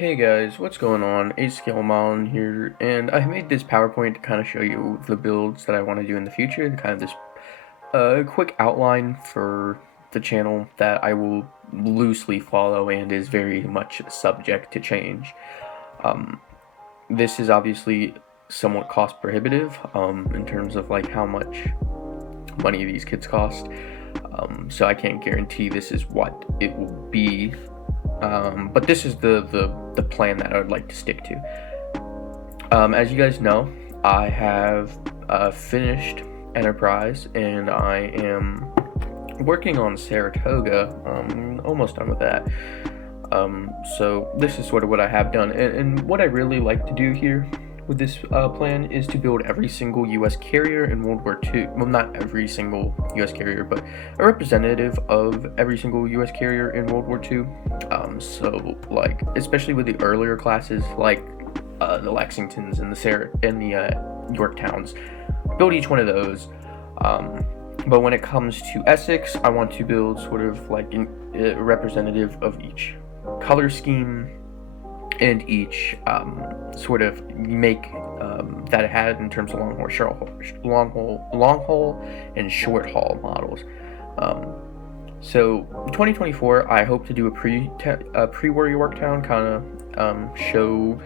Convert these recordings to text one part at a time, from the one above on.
Hey guys, what's going on? Scalemalon here, and I made this PowerPoint to kind of show you the builds that I want to do in the future, and kind of this quick outline for the channel that I will loosely follow and is very much subject to change. This is obviously somewhat cost prohibitive in terms of like how much money these kits cost, so I can't guarantee this is what it will be. But this is the plan that I would like to stick to. As you guys know, I have finished Enterprise, and I am working on Saratoga. Almost done with that. So this is sort of what I have done, and what I really like to do here with this plan is to build every single U.S. carrier in World War II. Well, not every single U.S. carrier, but a representative of every single U.S. carrier in World War II. So, like, especially with the earlier classes, like the Lexingtons and the Yorktowns, build each one of those. But when it comes to Essex, I want to build sort of like a representative of each color scheme and each sort of make that it had in terms of long haul, and short haul models. So 2024, I hope to do a pre-war Yorktown, kind of show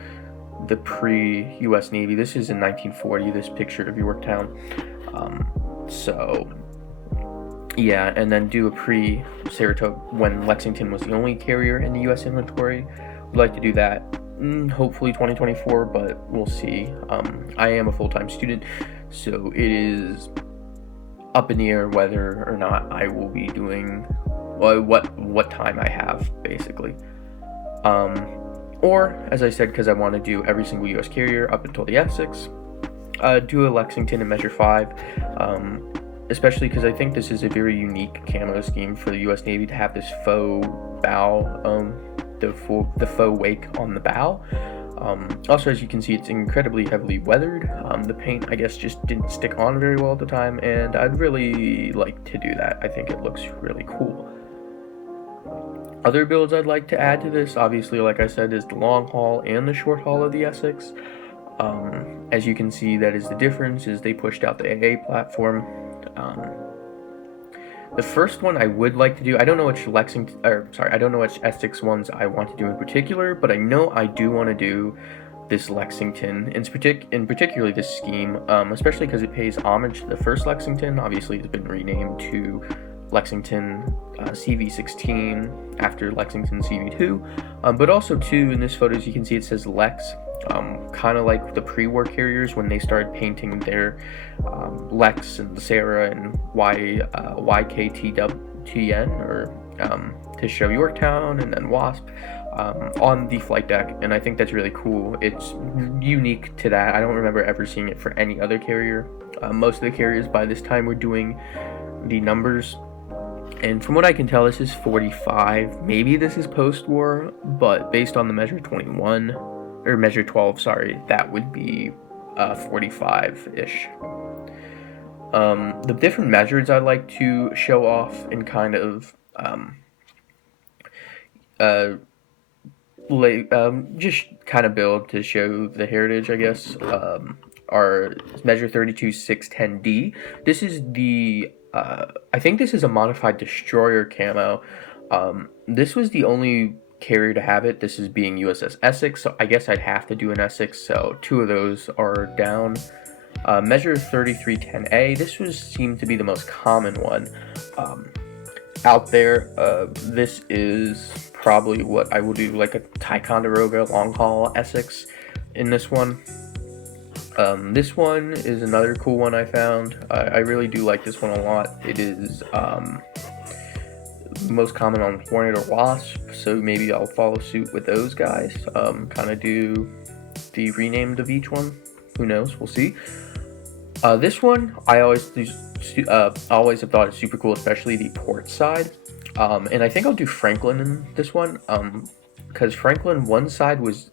the pre-U.S. Navy. This is in 1940. This picture of Yorktown. So yeah, and then do a pre-Saratoga when Lexington was the only carrier in the U.S. inventory. Would like to do that hopefully 2024, but we'll see. I am a full-time student, so it is up in the air whether or not I will be doing what time I have, basically. Or, as I said, because I want to do every single U.S. carrier up until the Essex, do a Lexington in Measure 5, especially because I think this is a very unique camo scheme for the U.S. Navy to have this faux bow, the faux wake on the bow. Also, as you can see, it's incredibly heavily weathered. The paint, I guess, just didn't stick on very well at the time, and I'd really like to do that. I think it looks really cool. Other builds I'd like to add to this, obviously, like I said, is the long haul and the short haul of the Essex. As you can see, that is the difference, is they pushed out the AA platform. The first one I would like to do, I don't know which I don't know which Essex ones I want to do in particular, but I know I do want to do this Lexington, in particularly this scheme, especially because it pays homage to the first Lexington. Obviously, it's been renamed to Lexington CV-16 after Lexington CV-2, but also too, in this photo, as you can see, it says Lex. Kind of like the pre-war carriers when they started painting their Lex and Sarah and YKTWTN, or to show Yorktown, and then Wasp on the flight deck, and I think that's really cool. It's unique to that. I don't remember ever seeing it for any other carrier. Most of the carriers by this time were doing the numbers, and from what I can tell, this is 45. Maybe this is post-war, but based on the Measure 21, or Measure 12, sorry, that would be 45-ish. The different measures I'd like to show off and kind of just kind of build to show the heritage, I guess, are Measure 32-610D. This is the, I think this is a modified destroyer camo. This was the only carrier to have it. This is being USS Essex, so I guess I'd have to do an Essex, so two of those are down. Measure 3310A, this seemed to be the most common one out there. This is probably what I will do, like a Ticonderoga long haul Essex in this one. This one is another cool one I found. I really do like this one a lot. It is most common on Hornet or Wasp, so maybe I'll follow suit with those guys. Kind of do the renamed of each one. Who knows? We'll see. This one I always have thought is super cool, especially the port side. And I think I'll do Franklin in this one, because Franklin, one side was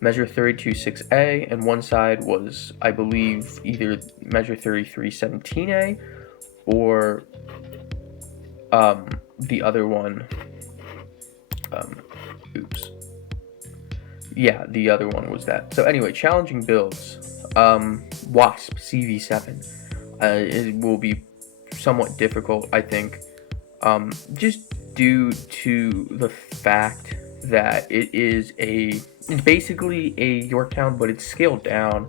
Measure 32-6A, and one side was, I believe, either Measure 33-17A or the other one, Yeah, the other one was that. So anyway, challenging builds. Wasp CV7. It will be somewhat difficult, I think, just due to the fact that it's basically a Yorktown, but it's scaled down.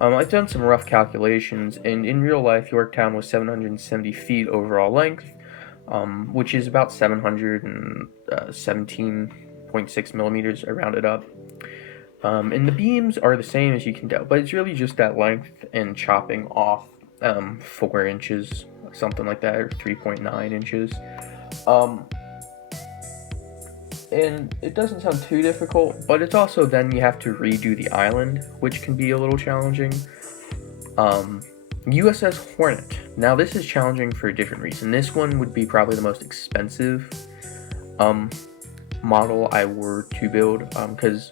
I've done some rough calculations, and in real life, Yorktown was 770 feet overall length, which is about 717.6 millimeters, I rounded up. And the beams are the same, as you can tell, but it's really just that length and chopping off 4 inches, something like that, or 3.9 inches. And it doesn't sound too difficult, but it's also then you have to redo the island, which can be a little challenging. USS Hornet. Now this is challenging for a different reason. This one would be probably the most expensive model I were to build, because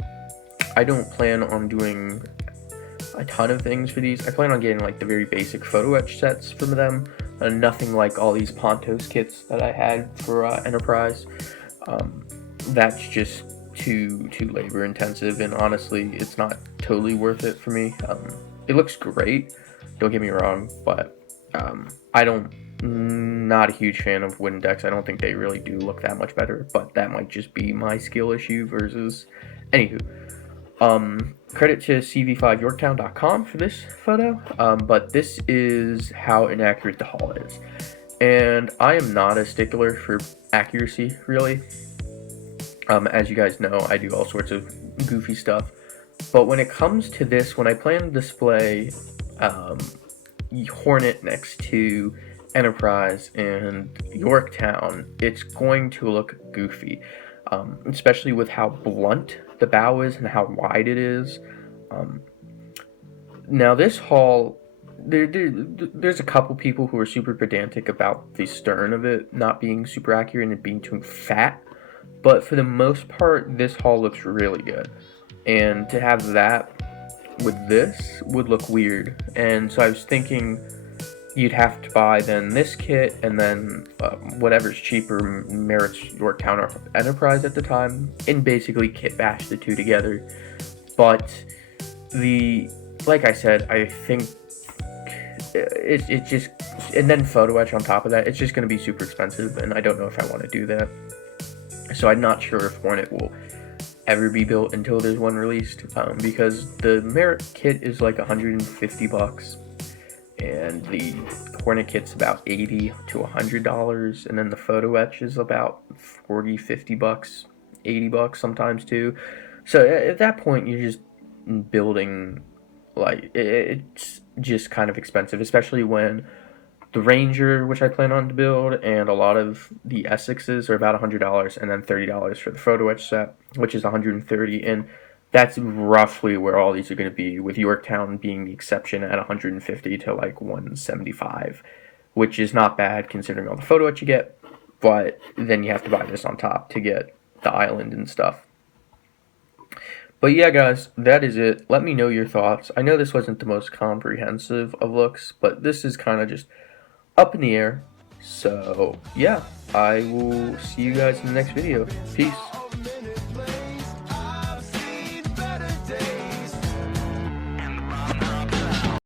I don't plan on doing a ton of things for these. I plan on getting like the very basic photo etch sets from them, nothing like all these Pontos kits that I had for Enterprise. That's just too labor intensive, and honestly, it's not totally worth it for me. It looks great, don't get me wrong, but not a huge fan of wooden decks. I don't think they really do look that much better, but that might just be my skill issue versus. Anywho, credit to cv5yorktown.com for this photo, but this is how inaccurate the hull is. And I am not a stickler for accuracy, really. As you guys know, I do all sorts of goofy stuff. But when it comes to this, when I plan to display Hornet next to Enterprise and Yorktown, it's going to look goofy, especially with how blunt the bow is and how wide it is. Now this hull, there's a couple people who are super pedantic about the stern of it not being super accurate and it being too fat, but for the most part, this hull looks really good. And to have that with this would look weird. And so I was thinking you'd have to buy then this kit and then whatever's cheaper merits Yorktown or Enterprise at the time, and basically kit bash the two together. But like I said, I think it's just, and then photo etch on top of that, it's just going to be super expensive, and I don't know if I want to do that. So I'm not sure if Hornet will ever be built until there's one released, because the Merit kit is like $150, and the Hornet kit's about $80 to $100, and then the photo etch is about $40-50, $80 sometimes too. So at that point, you're just building, like, it's just kind of expensive, especially when the Ranger, which I plan on to build, and a lot of the Essexes are about $100, and then $30 for the photo etch set, which is $130, and that's roughly where all these are going to be, with Yorktown being the exception at $150 to like $175, which is not bad considering all the photo etch you get, but then you have to buy this on top to get the island and stuff. But yeah, guys, that is it. Let me know your thoughts. I know this wasn't the most comprehensive of looks, but this is kind of just up in the air. So yeah, I will see you guys in the next video. Peace.